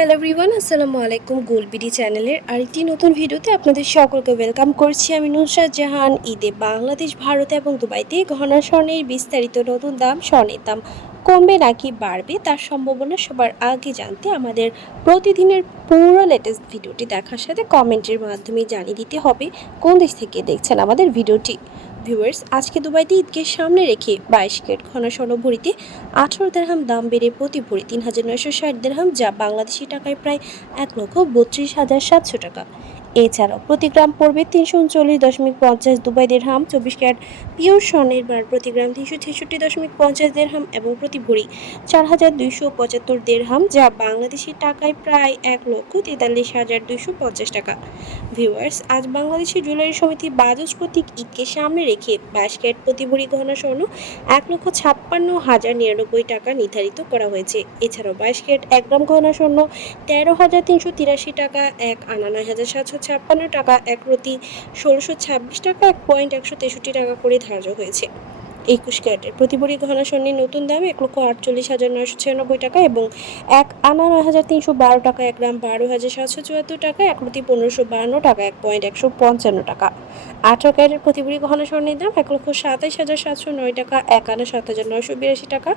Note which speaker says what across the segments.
Speaker 1: Hello everyone আসসালামু আলাইকুম গোলবিডি চ্যানেলের আরেকটি নতুন ভিডিওতে আপনাদের সকলকে ওয়েলকাম করছি আমি নুসরাত জাহান। ঈদে বাংলাদেশ, ভারত এবং দুবাইতে ঘনা স্বর্ণের বিস্তারিত নতুন দাম, স্বর্ণের দাম কমবে নাকি বাড়বে তার সম্ভাবনা সবার আগে জানতে আমাদের প্রতিদিনের পুরো লেটেস্ট ভিডিওটি দেখার সাথে কমেন্টের মাধ্যমে জানিয়ে দিতে হবে। কোন দেশ থেকে দেখছেন আমাদের ভিডিওটি? ভিউয়ার্স আজকে দুবাইতে ঈদকে সামনে রেখে বাইশ কেট ঘন স্বর্ণ ভরিতে আঠারো দেড়হাম দাম বেড়ে প্রতি ভরি তিন হাজার নয়শো ষাট দেড়হাম যা বাংলাদেশি টাকায় প্রায় এক লক্ষ বত্রিশ হাজার সাতশো টাকা। এছাড়াও প্রতি গ্রাম পড়বে তিনশো উনচল্লিশ দশমিক পঞ্চাশ দুবাই দেড়হাম, চব্বিশ ক্যারেট পিওর স্বর্ণের বার প্রতি গ্রাম তিনশো ছেষট্টি দশমিক পঞ্চাশ দেড়হাম এবং প্রতি ভরি চার হাজার দুইশো পঁচাত্তর দেড়হাম, যা বাংলাদেশি টাকায় প্রায় এক লক্ষ তেতাল্লিশ হাজার দুইশো পঞ্চাশ টাকা। ভিউয়ার্স, আজ বাংলাদেশি জুয়েলারি সমিতি বাজাজ কর্তৃক ঈদকে সামনে রেখে বাইশ ক্যারেট প্রতি ভরি গহনা স্বর্ণ এক লক্ষ ছাপ্পান্ন হাজার নিরানব্বই টাকা নির্ধারিত করা হয়েছে। এছাড়াও বাইশ ক্যারেট এক গ্রাম গহনা স্বর্ণ তেরো হাজার তিনশো তিরাশি টাকা, এক আনা নয় হাজার সাতশো ছাপ্পান্ন টাকা এক প্রতি ষোলোশো ছাব্বিশ টাকা এক পয়েন্ট একশো তেষট্টি টাকা করে ধার্য হয়েছে। একুশ ক্যারেটের প্রতি ভরি স্বর্ণের নতুন দাম এক লক্ষ আটচল্লিশ হাজার নয়শো ছিয়ানব্বই টাকা এবং এক আনা নয় হাজার তিনশো বারো টাকা, এক গ্রাম বারো হাজার সাতশো চুয়াত্তর টাকা, এক প্রতি পনেরোশো বাহান্ন টাকা, এক পয়েন্ট একশো পঞ্চান্ন টাকা। আঠারো ক্যারেটের প্রতি ভরি স্বর্ণের দাম এক লক্ষ সাতাইশ হাজার সাতশো নয় টাকা, এক আনা সাত হাজার নয়শো বিরাশি টাকা,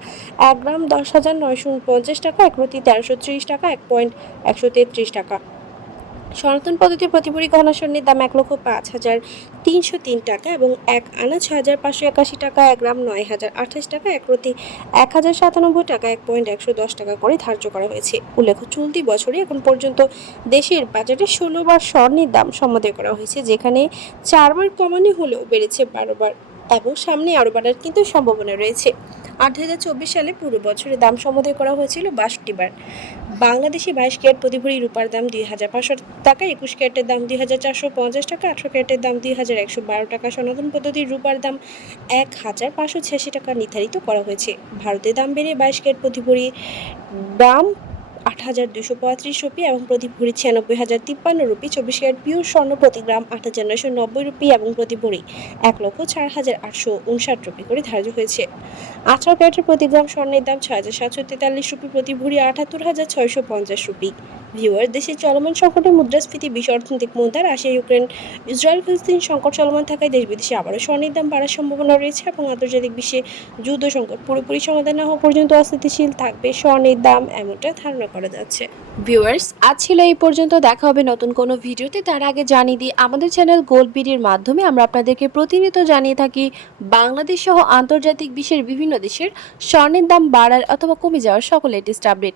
Speaker 1: এক গ্রাম দশ হাজার নয়শো উনপঞ্চাশ টাকা, এক প্রতি তেরোশো ত্রিশ টাকা, এক পয়েন্ট একশো তেত্রিশ টাকা। সনাতন পদ্ধতির প্রতিভরি গহনা স্বর্ণের দাম এক লক্ষ পাঁচ হাজার তিনশো তিন টাকা এবং এক আনা ছ হাজার পাঁচশো একাশি টাকা, এক গ্রাম নয় হাজার আঠাশ টাকা, এক প্রতি এক হাজার সাতানব্বই টাকা, এক পয়েন্ট একশো দশ টাকা করে ধার্য করা হয়েছে। উল্লেখ্য, চলতি বছরে এখন পর্যন্ত দেশের বাজারে ষোলোবার স্বর্ণের দাম সম্বোধন করা হয়েছে, যেখানে চারবার কমানো হলেও বেড়েছে বারোবার এবং সামনে আরও বাড়ার কিন্তু সম্ভাবনা রয়েছে। আট হাজার চব্বিশ সালে পুরো বছরে দাম সম্বোধন করা হয়েছিল বাষট্টি বার। বাংলাদেশি বাইশ ক্যারেট প্রতি ভরি রূপার দাম দুই হাজার পাঁচশো টাকা, একুশ ক্যারেটের দাম দুই হাজার চারশো পঞ্চাশ টাকা, আঠারো ক্যারেটের দাম দুই হাজার একশো বারো টাকা, সনাতন পদ্ধতির রূপার দাম এক হাজার পাঁচশো ছিয়াশি টাকা নির্ধারিত করা হয়েছে। ভারতের দাম বেড়ে বাইশ ক্যারেট প্রতি ভরি দাম আট হাজার দুশো পঁয়ত্রিশ রুপি এবং প্রতি ভরি ছিয়ানব্বই হাজার তিপ্পান্ন রুপি, চব্বিশ ক্যারেট পিওর স্বর্ণ প্রতি গ্রাম আট হাজার নয়শো নব্বই রুপি এবং প্রতি ভরি এক লক্ষ চার হাজার আটশো উনষাট রুপি করে ধার্য হয়েছে। আঠারো ক্যারেটের প্রতি গ্রাম স্বর্ণের দাম ছয় হাজার সাতশো তেতাল্লিশ রুপি, প্রতি ভরি আটাত্তর হাজার ছয়শো পঞ্চাশ রুপি। ভিউয়ার দেশের চলমান সংকটে মুদ্রাস্ফীতি বিশ্ব অর্থনৈতিক মুদ্রা রাশিয়া, ইউক্রেন, ইসরায়েল, ফিলিস্তিন সংকট চলমান থাকায় দেশ বিদেশে আবারও স্বর্ণের দাম বাড়ার সম্ভাবনা রয়েছে এবং আন্তর্জাতিক বিশ্বে যুদ্ধ সংকট পুরোপুরি সমাধান না হওয়া পর্যন্ত অস্থিতিশীল থাকবে স্বর্ণের দাম এমনটা ধারণা করা যাচ্ছে। ভিউয়ার্স আজ ছিল এই পর্যন্ত। দেখা হবে নতুন কোনো ভিডিওতে। তার আগে জানিয়ে দিই, আমাদের চ্যানেল গোল্ড বিডির মাধ্যমে আমরা আপনাদেরকে প্রতিনিয়ত জানিয়ে থাকি, বাংলাদেশ সহ আন্তর্জাতিক বিশ্বের বিভিন্ন দেশের স্বর্ণের দাম বাড়ার অথবা কমে যাওয়ার সকল লেটেস্ট আপডেট